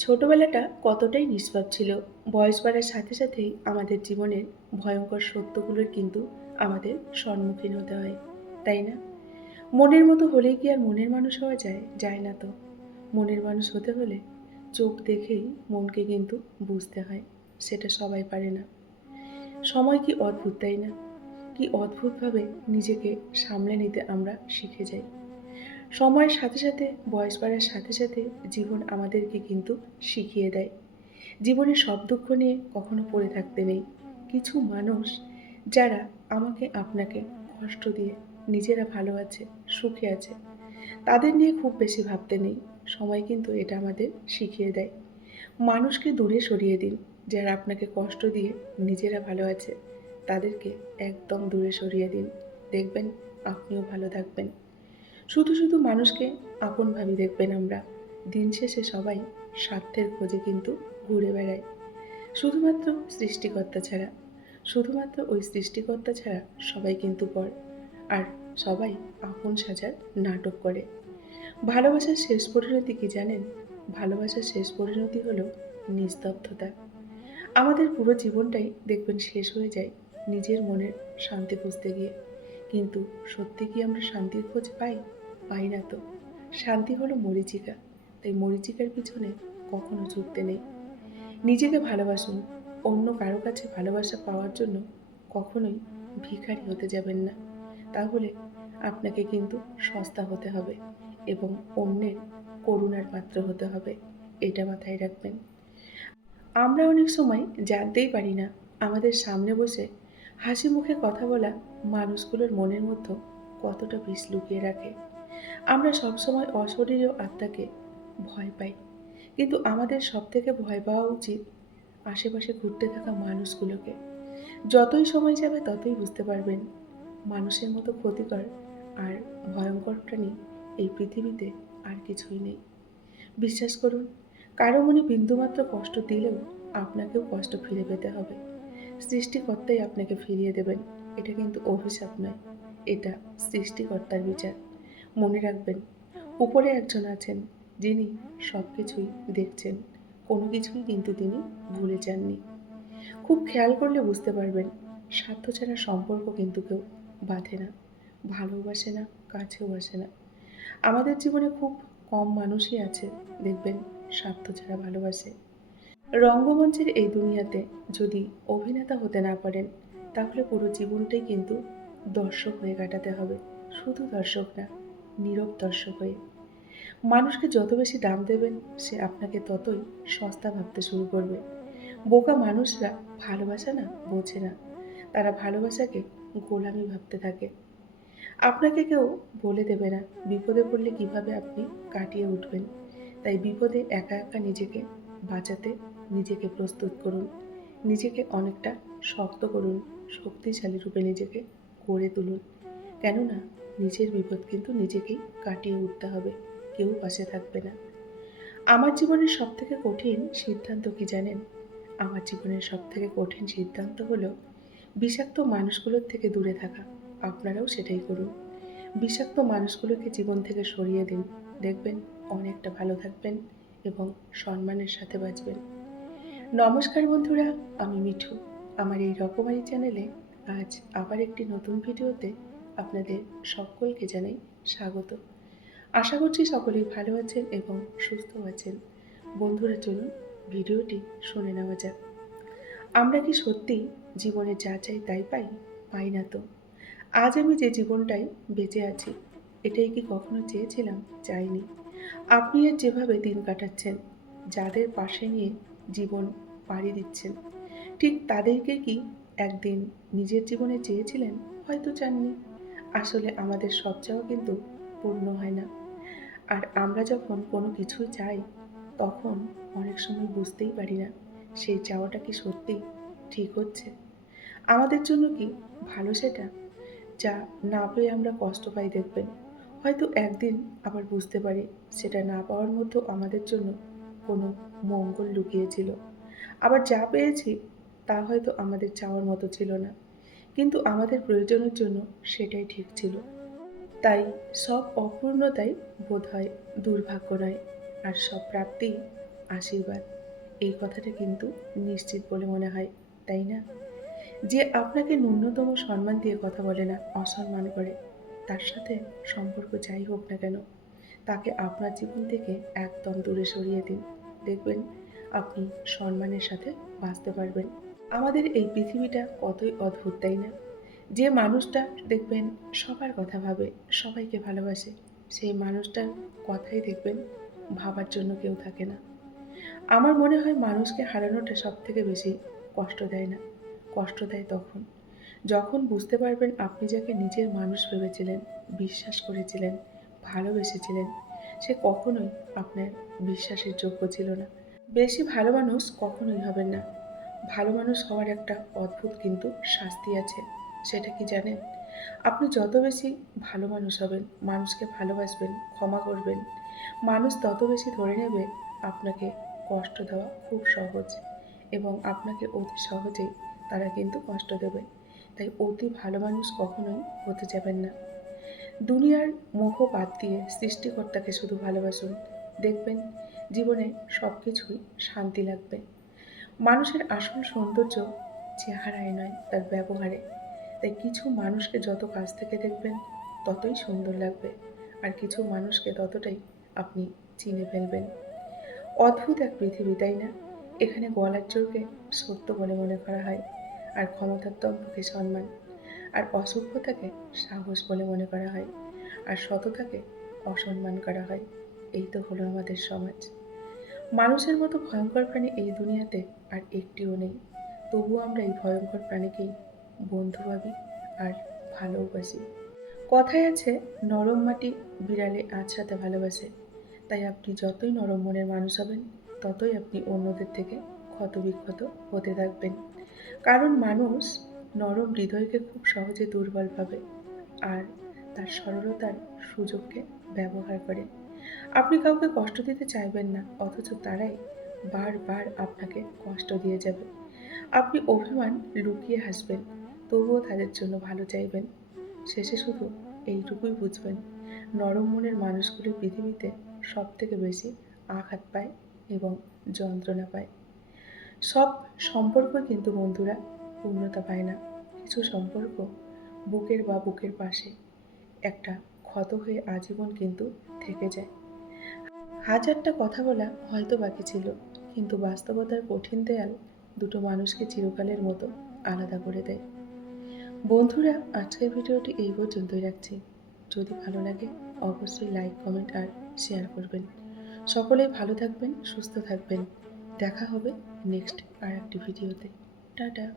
ছোটবেলাটা কতটাই নিষ্পাপ ছিল। বয়স বাড়ার সাথে সাথেই আমাদের জীবনের ভয়ঙ্কর সত্যগুলোর কিন্তু আমাদের সম্মুখীন হতে হয়, তাই না? মনের মতো হলেই কি আর মনের মানুষ হওয়া যায়? যায় না তো। মনের মানুষ হতে হলে চোখ দেখেই মনকে কিন্তু বুঝতে হয়। সেটা সবাই পারে না। সময় কি অদ্ভুত, তাই না? কি অদ্ভুতভাবে নিজেকে সামলে নিতে আমরা শিখে যাই। সময়ের সাথে সাথে, বয়স বাড়ার সাথে সাথে জীবন আমাদেরকে কিন্তু শিখিয়ে দেয়। জীবনের সব দুঃখ নিয়ে কখনো পড়ে থাকতে নেই। কিছু মানুষ যারা আমাকে আপনাকে কষ্ট দিয়ে নিজেরা ভালো আছে, সুখে আছে, তাদের নিয়ে খুব বেশি ভাবতে নেই। সময় কিন্তু এটা আমাদের শিখিয়ে দেয়। মানুষকে দূরে সরিয়ে দিন। যারা আপনাকে কষ্ট দিয়ে নিজেরা ভালো আছে, তাদেরকে একদম দূরে সরিয়ে দিন। দেখবেন আপনিও ভালো থাকবেন। শুধু শুধু মানুষকে আপন ভাবি দেখবেন আমরা। দিন শেষে সবাই স্বার্থের খোঁজে কিন্তু ঘুরে বেড়ায়। শুধুমাত্র সৃষ্টিকর্তা ছাড়া। শুধুমাত্র ওই সৃষ্টিকর্তা ছাড়া সবাই কিন্তু পর। আর সবাই আপন সাজার নাটক করে। ভালোবাসার শেষ পরিণতি কি জানেন? ভালোবাসার শেষ পরিণতি হলো নিস্তব্ধতা। আমাদের পুরো জীবনটাই দেখবেন শেষ হয়ে যায় নিজের মনের শান্তি খুঁজতে গিয়ে। কিন্তু সত্যি কি আমরা শান্তির খোঁজ পাই? পাই না তো। শান্তি হলো মরীচিকা। তাই মরীচিকার পিছনে কখনো ছুটতে নেই। নিজেকে ভালোবাসুন। অন্য কারো কাছে ভালোবাসা পাওয়ার জন্য কখনোই ভিখারি হতে যাবেন না। তাহলে আপনাকে কিন্তু সস্তা হতে হবে এবং অন্যের করুণার পাত্র হতে হবে। এটা মাথায় রাখবেন। আমরা অনেক সময় জানতেই পারি না আমাদের সামনে বসে হাসি মুখে কথা বলা মানুষগুলোর মনের মধ্যে কতটা বিষ লুকিয়ে রাখে। আমরা সবসময় অশরীরীয় আত্মাকে ভয় পাই, কিন্তু আমাদের সবথেকে ভয় পাওয়া উচিত আশেপাশে ঘুরতে থাকা মানুষগুলোকে। যতই সময় যাবে ততই বুঝতে পারবেন মানুষের মতো ক্ষতিকর আর ভয়ঙ্কর প্রাণী এই পৃথিবীতে আর কিছুই নেই। বিশ্বাস করুন, কারো মনে বিন্দুমাত্র কষ্ট দিলেও আপনাকেও কষ্ট ফিরে পেতে হবে। সৃষ্টিকর্তাই আপনাকে ফিরিয়ে দেবেন। এটা কিন্তু অভিশাপ নয়, এটা সৃষ্টিকর্তার বিচার। মনে রাখবেন, উপরে একজন আছেন যিনি সব কিছুই দেখছেন। কোনো কিছুই কিন্তু তিনি ভুলে যাননি। খুব খেয়াল করলে বুঝতে পারবেন, স্বার্থ ছাড়া সম্পর্ক কিন্তু কেউ বাঁধে না, ভালোবাসে না, কাছেও আসে না। আমাদের জীবনে খুব কম মানুষই আছে দেখবেন স্বার্থ ছাড়া ভালোবাসে। রঙ্গমঞ্চের এই দুনিয়াতে যদি অভিনেতা হতে না পারেন, তাহলে পুরো জীবনটাই কিন্তু দর্শক হয়ে কাটাতে হবে। শুধু দর্শক না, নীরব দর্শক হয়ে। মানুষকে যত বেশি দাম দেবেন, সে আপনাকে ততই সস্তা ভাবতে শুরু করবে। বোকা মানুষরা ভালোবাসা না বোঝে না। তারা ভালোবাসাকে গোলামি ভাবতে থাকে। আপনাকে কেউ বলে দেবে না বিপদে পড়লে কিভাবে আপনি কাটিয়ে উঠবেন। তাই বিপদে একা একা নিজেকে বাঁচাতে নিজেকে প্রস্তুত করুন। নিজেকে অনেকটা শক্ত করুন, শক্তিশালী রূপে নিজেকে গড়ে তুলুন। কেননা নিজের বিপদ কিন্তু নিজেকেই কাটিয়ে উঠতে হবে, কেউ পাশে থাকবে না। আমার জীবনের সবথেকে কঠিন সিদ্ধান্ত কি জানেন? আমার জীবনের সবথেকে কঠিন সিদ্ধান্ত হলো বিষাক্ত মানুষগুলোর থেকে দূরে থাকা। আপনারাও সেটাই করুন। বিষাক্ত মানুষগুলোকে জীবন থেকে সরিয়ে দিন। দেখবেন অনেকটা ভালো থাকবেন এবং সম্মানের সাথে বাঁচবেন। নমস্কার বন্ধুরা, আমি মিঠু। আমার এই রকমারি চ্যানেলে আজ আবার একটি নতুন ভিডিওতে আপনাদের সকলকে জানাই স্বাগত। আশা করছি সকলেই ভালো আছেন এবং সুস্থ আছেন। বন্ধুরা, চলুন ভিডিওটি শুনে নেওয়া যাক। আমরা কি সত্যি জীবনে যা চাই তাই পাই? পাই না তো। আজ আমি যে জীবনটাই বেঁচে আছি, এটাই কি কখনো চেয়েছিলাম? চাইনি। আপনি আর যেভাবে দিন কাটাচ্ছেন, যাদের পাশে নিয়ে জীবন পাড়ি দিচ্ছেন, ঠিক তাদেরকে কি একদিন নিজের জীবনে চেয়েছিলেন? হয়তো চাননি। আসলে আমাদের সব চাওয়া কিন্তু পূর্ণ হয় না। আর আমরা যখন কোনো কিছুই চাই, তখন অনেক সময় বুঝতেই পারি না সেই চাওয়াটা কি সত্যিই ঠিক হচ্ছে? আমাদের জন্য কি ভালো সেটা? যা না পেয়ে আমরা কষ্ট পাই দেখবেন। হয়তো একদিন আবার বুঝতে পারি সেটা না পাওয়ার মধ্যেও আমাদের জন্য কোনো মঙ্গল লুকিয়েছিল। আবার যা পেয়েছি তা হয়তো আমাদের চাওয়ার মতো ছিল না। কিন্তু আমাদের প্রয়োজনের জন্য সেটাই ঠিক ছিল। তাই সব অপূর্ণতাই বোধহয় দুর্ভাগ্য নয়, আর সব প্রাপ্তিই আশীর্বাদ। এই কথাটা কিন্তু নিশ্চিত বলে মনে হয়, তাই না? যে আপনাকে ন্যূনতম সম্মান দিয়ে কথা বলে না, অসম্মান করে, তার সাথে সম্পর্ক যাই হোক না কেন, তাকে আপনার জীবন থেকে একদম দূরে সরিয়ে দিন। দেখবেন আপনি সম্মানের সাথে বাঁচতে পারবেন। আমাদের এই পৃথিবীটা কতই অদ্ভুত, তাই না? যে মানুষটা দেখবেন সবার কথা ভাবে, সবাইকে ভালোবাসে, সেই মানুষটার কথাই দেখবেন ভাবার জন্য কেউ থাকে না। আমার মনে হয় মানুষকে হারানোটা সবথেকে বেশি কষ্ট দেয় না। কষ্ট দেয় তখন, যখন বুঝতে পারবেন আপনি যাকে নিজের মানুষ ভেবেছিলেন, বিশ্বাস করেছিলেন, ভালোবেসেছিলেন, সে কখনোই আপনার বিশ্বাসের যোগ্য ছিল না। বেশি ভালো মানুষ কখনোই হবেন না। ভালো মানুষ হওয়ার একটা অদ্ভুত কিন্তু শাস্তি আছে। সেটা কি জানেন? আপনি যত বেশি ভালো মানুষ হবেন, মানুষকে ভালোবাসবেন, ক্ষমা করবেন, মানুষ তত বেশি ধরে নেবে আপনাকে কষ্ট দেওয়া খুব সহজ, এবং আপনাকে অতি সহজেই তারা কিন্তু কষ্ট দেবে। তাই অতি ভালো মানুষ কখনোই হতে যাবেন না। দুনিয়ার মোহ বাদ দিয়ে সৃষ্টিকর্তাকে শুধু ভালোবাসুন। দেখবেন জীবনে সব কিছুই শান্তি লাগবে। মানুষের আসল সৌন্দর্য চেহারায় নয়, তার ব্যবহারে। তাই কিছু মানুষকে যত কাছ থেকে দেখবেন ততই সুন্দর লাগবে, আর কিছু মানুষকে ততটাই আপনি চিনে ফেলবেন। অদ্ভুত এক পৃথিবী, তাই না? এখানে গলার জোরকে সত্য বলে মনে করা হয়, আর ক্ষমতার দম্ভকে সম্মান, আর অসভ্যতাকে সাহস বলে মনে করা হয়, আর সততাকে অসম্মান করা হয়। এই তো হলো আমাদের সমাজ। মানুষের মতো ভয়ঙ্কর প্রাণী এই দুনিয়াতে আর একটিও নেই। তবুও আমরা এই ভয়ঙ্কর প্রাণীকেই বন্ধু ভাবি আর ভালোবাসি। কথায় আছে, নরম মাটি বিড়ালে আঁচড়াতে ভালোবাসে। তাই আপনি যতই নরম মনের মানুষ হবেন, ততই আপনি অন্যদের থেকে ক্ষতবিক্ষত হতে থাকবেন। কারণ মানুষ নরম হৃদয়কে খুব সহজে দুর্বল ভাবে, আর তার সরলতার সুযোগকে ব্যবহার করে। আপনি কাউকে কষ্ট দিতে চাইবেন না, অথচ তারাই বারবার আপনাকে কষ্ট দিয়ে যাবে। আপনি অভিমান লুকিয়ে হাসবেন, তবুও তাদের জন্য ভালো চাইবেন। শেষে শুধু এইটুকুই বুঝবেন, নরম মনের মানুষগুলি পৃথিবীতে সবথেকে বেশি আঘাত পায় এবং যন্ত্রণা পায়। সব সম্পর্ক কিন্তু বন্ধুরা পূর্ণতা পায় না। কিছু সম্পর্ক বুকের পাশে একটা ক্ষত হয়ে আজীবন কিন্তু থেকে যায়। হাজারটা কথা বলা হয়তো বাকি ছিল, কিন্তু বাস্তবতার কঠিন দেয়াল দুটো মানুষকে চিরকালের মতো আলাদা করে দেয়। বন্ধুরা, আজকের ভিডিওটি এই পর্যন্তই রাখছি। যদি ভালো লাগে অবশ্যই লাইক, কমেন্ট আর শেয়ার করবেন। সকলেই ভালো থাকবেন, সুস্থ থাকবেন। দেখা হবে নেক্সট আর একটি ভিডিওতে। টাটা।